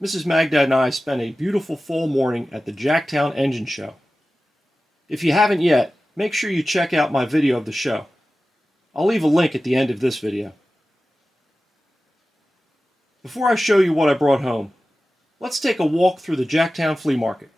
Mrs. Magda and I spent a beautiful fall morning at the Jacktown Engine Show. If you haven't yet, make sure you check out my video of the show. I'll leave a link at the end of this video. Before I show you what I brought home, let's take a walk through the Jacktown flea market.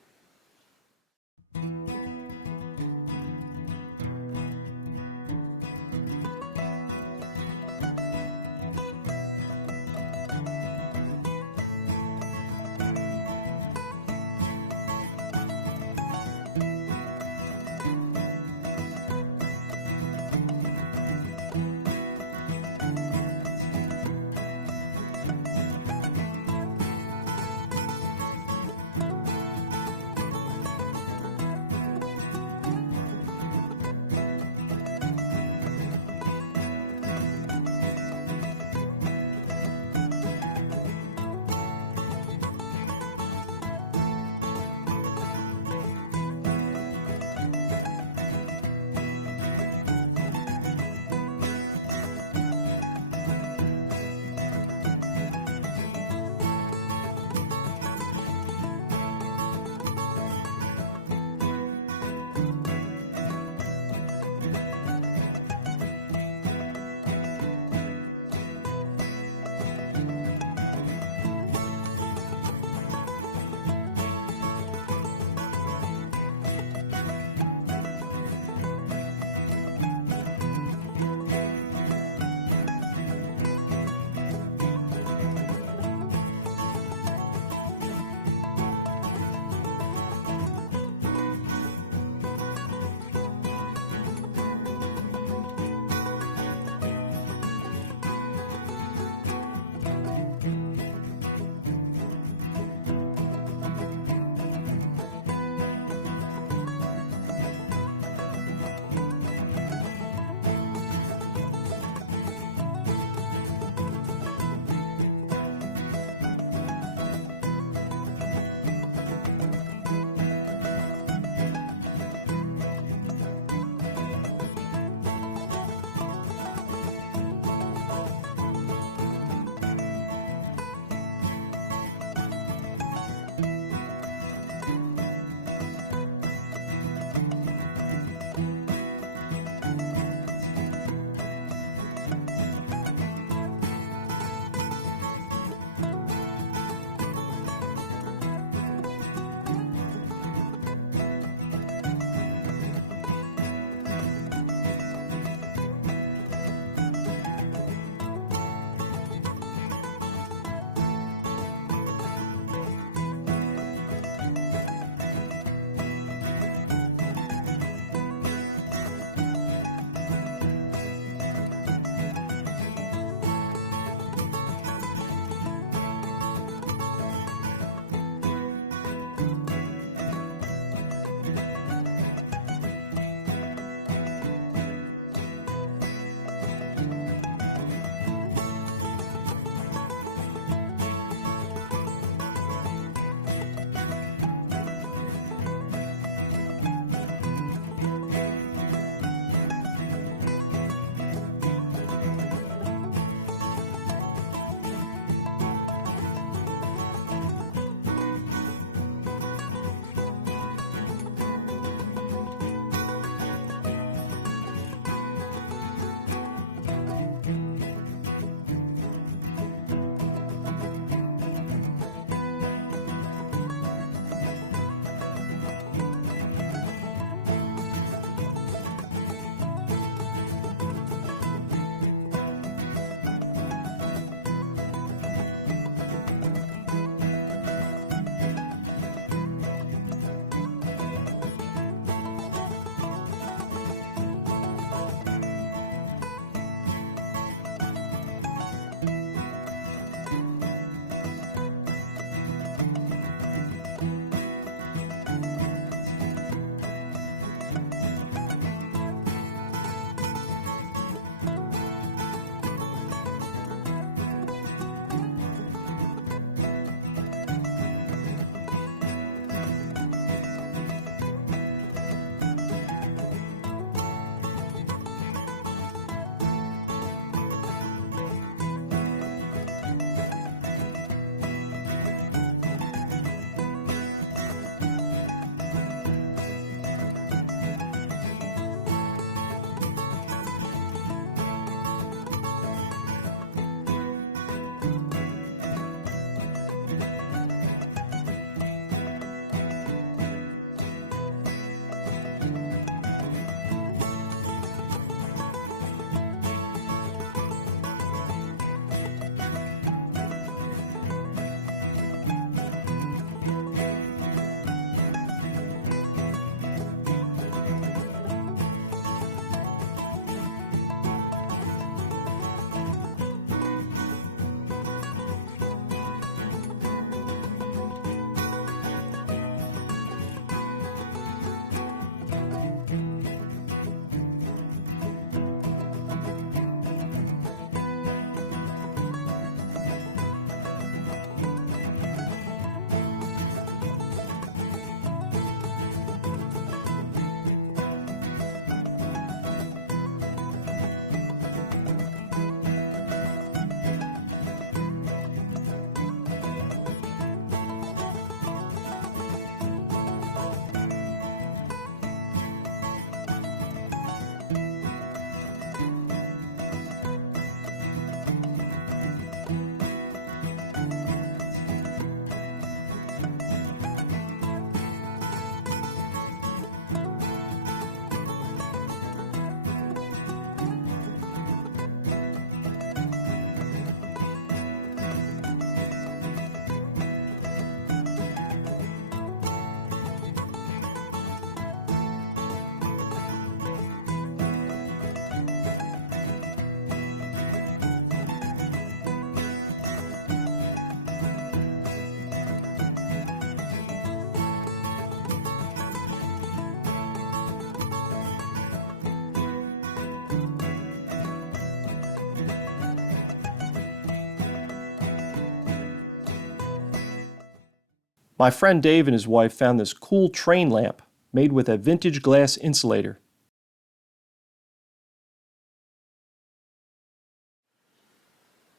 My friend Dave and his wife found this cool train lamp made with a vintage glass insulator.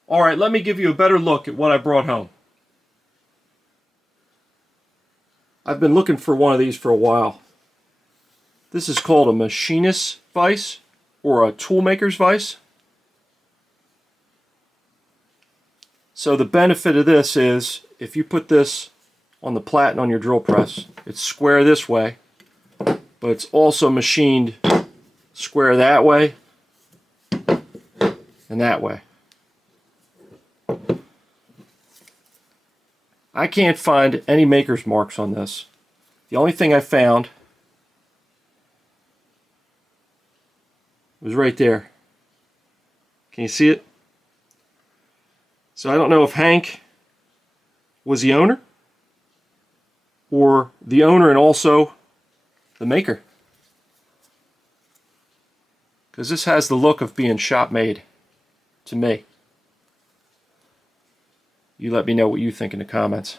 Alright, let me give you a better look at what I brought home. I've been looking for one of these for a while. This is called a Machinist vise, or a toolmaker's vise. So the benefit of this is, if you put this on the platen on your drill press, it's square this way, but it's also machined square that way and that way. I can't find any maker's marks on this. The only thing I found was right there. Can you see it? So I don't know if Hank was the owner, or the owner and also the maker. Because this has the look of being shop made to me. You let me know what you think in the comments.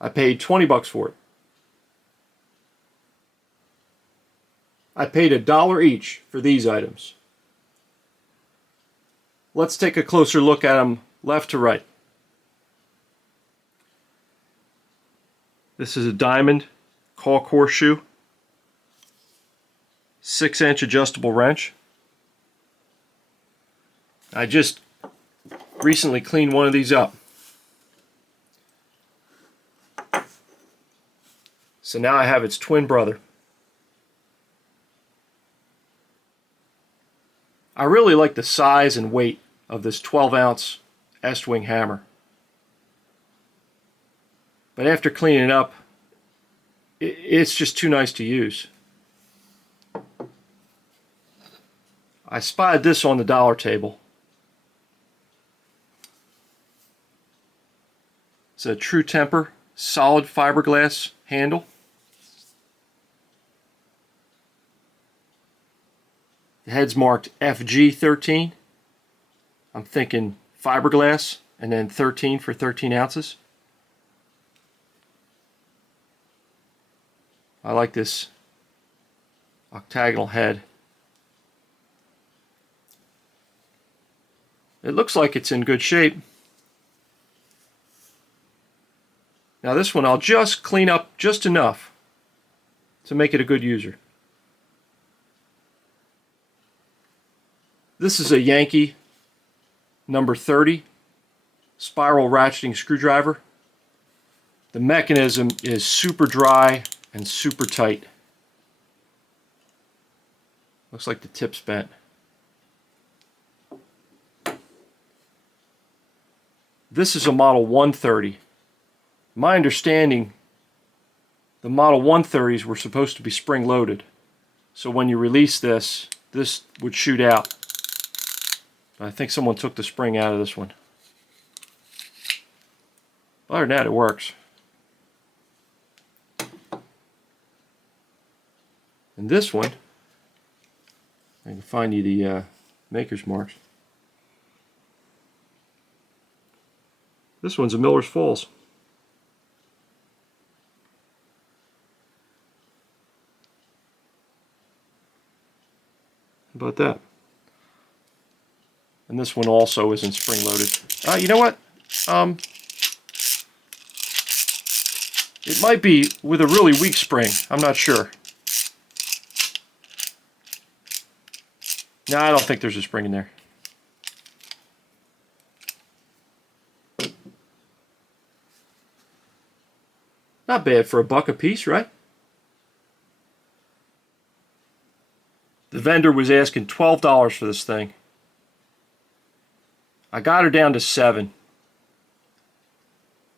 I paid 20 bucks for it. I paid $1 each for these items. Let's take a closer look at them left to right. This is a diamond caulk horseshoe, 6-inch adjustable wrench. I just recently cleaned one of these up. So now I have its twin brother. I really like the size and weight of this 12-ounce S-wing hammer. But after cleaning it up, it's just too nice to use. I spotted this on the dollar table. It's a True Temper solid fiberglass handle. The head's marked FG13. I'm thinking fiberglass, and then 13 for 13 ounces. I like this octagonal head. It looks like it's in good shape. Now this one I'll just clean up just enough to make it a good user. This is a Yankee number 30 spiral ratcheting screwdriver. The mechanism is super dry and super tight. Looks like the tip's bent. This is a model 130. My understanding, the model 130s were supposed to be spring loaded. So when you release this, this would shoot out. I think someone took the spring out of this one. Other than that, it works. And this one, I can find you the maker's marks. This one's a Miller's Falls. How about that? And this one also isn't spring loaded. You know what? It might be with a really weak spring. I'm not sure. No, I don't think there's a spring in there. Not bad for $1 a piece, right? The vendor was asking $12 for this thing. I got her down to $7.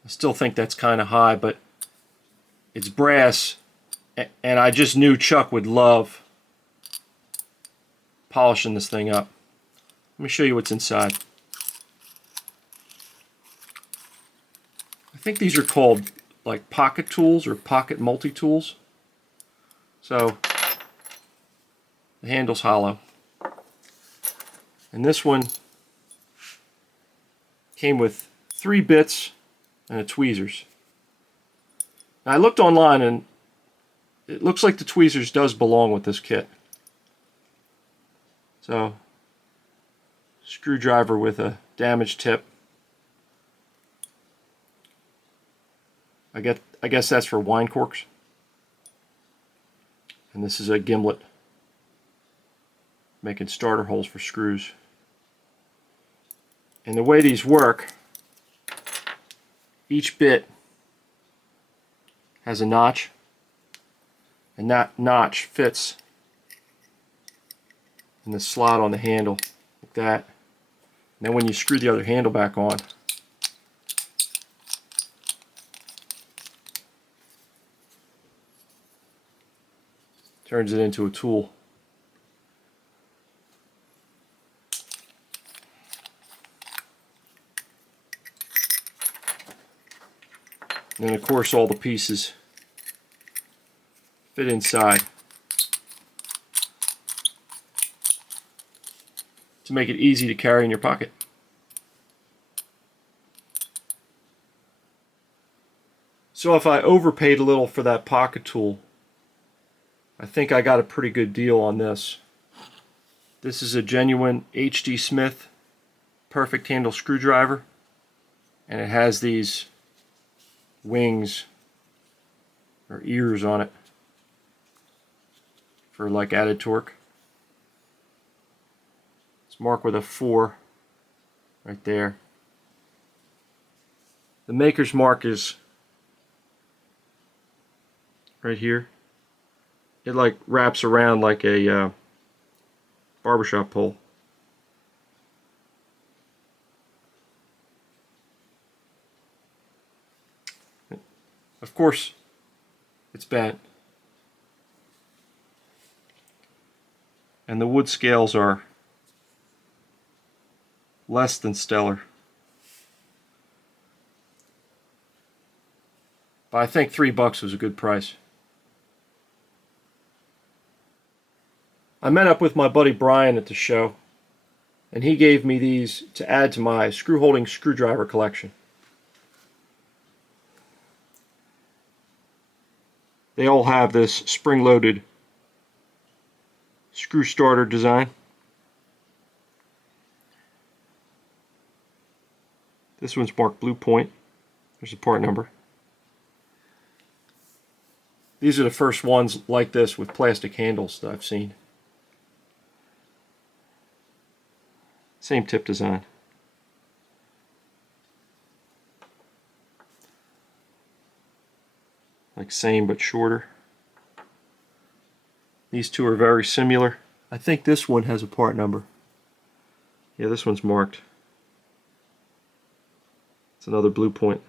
I still think that's kind of high, but it's brass, and I just knew Chuck would love polishing this thing up. Let me show you what's inside. I think these are called like pocket tools or pocket multi-tools. So The handle's hollow. And this one came with 3 bits and a tweezers. Now I looked online and it looks like the tweezers does belong with this kit. So, screwdriver with a damaged tip. I guess that's for wine corks. And this is a gimlet, making starter holes for screws. And the way these work, each bit has a notch, and that notch fits in the slot on the handle, like that. And then when you screw the other handle back on, turns it into a tool. And then of course all the pieces fit inside to make it easy to carry in your pocket. So if I overpaid a little for that pocket tool, I think I got a pretty good deal on this. This is a genuine H.D. Smith perfect handle screwdriver, and it has these wings or ears on it for like added torque. It's marked with a 4 right there. The maker's mark is right here. It like wraps around like a barbershop pole. Of course, it's bent. And the wood scales are less than stellar. But I think $3 was a good price. I met up with my buddy Brian at the show, and he gave me these to add to my screw-holding screwdriver collection. They all have this spring-loaded screw starter design. This one's marked Blue Point. There's a part number. These are the first ones like this with plastic handles that I've seen. Same tip design. Like same but shorter. These two are very similar. I think this one has a part number. Yeah, this one's marked. It's another Blue Point.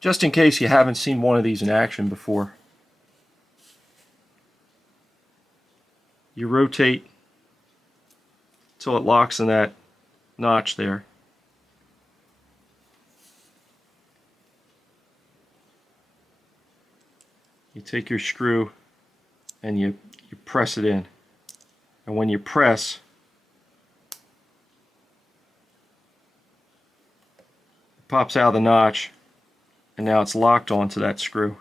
Just in case you haven't seen one of these in action before, you rotate until it locks in that notch there. You take your screw and you press it in. And when you press, it pops out of the notch, and now it's locked onto that screw.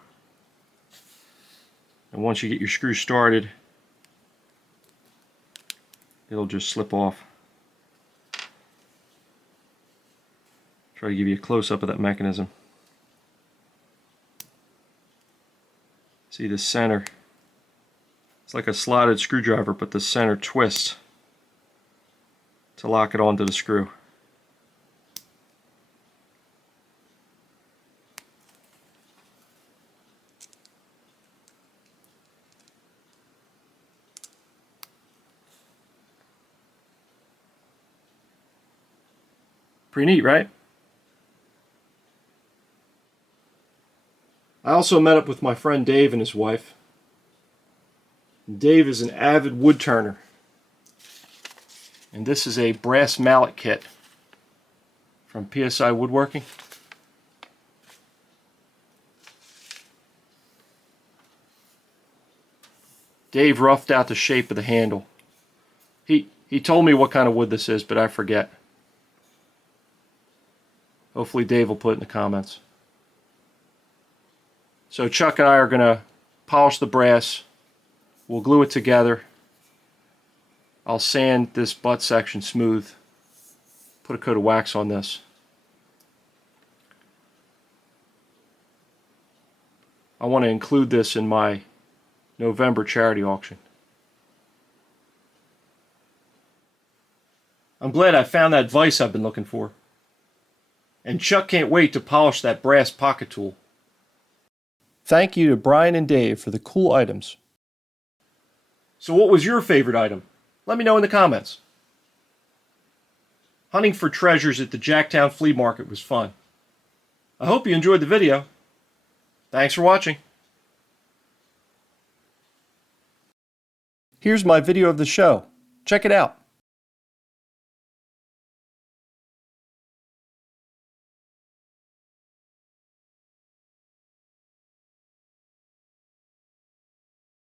And once you get your screw started, it'll just slip off. Try to give you a close-up of that mechanism. See the center? It's like a slotted screwdriver, but the center twists to lock it onto the screw. Pretty neat, right? I also met up with my friend Dave and his wife. Dave is an avid wood turner. And this is a brass mallet kit from PSI Woodworking. Dave roughed out the shape of the handle. He told me what kind of wood this is, but I forget. Hopefully Dave will put it in the comments. So Chuck and I are going to polish the brass. We'll glue it together. I'll sand this butt section smooth. Put a coat of wax on this. I want to include this in my November charity auction. I'm glad I found that vise I've been looking for. And Chuck can't wait to polish that brass pocket tool. Thank you to Brian and Dave for the cool items. So what was your favorite item? Let me know in the comments. Hunting for treasures at the Jacktown flea market was fun. I hope you enjoyed the video. Thanks for watching. Here's my video of the show. Check it out.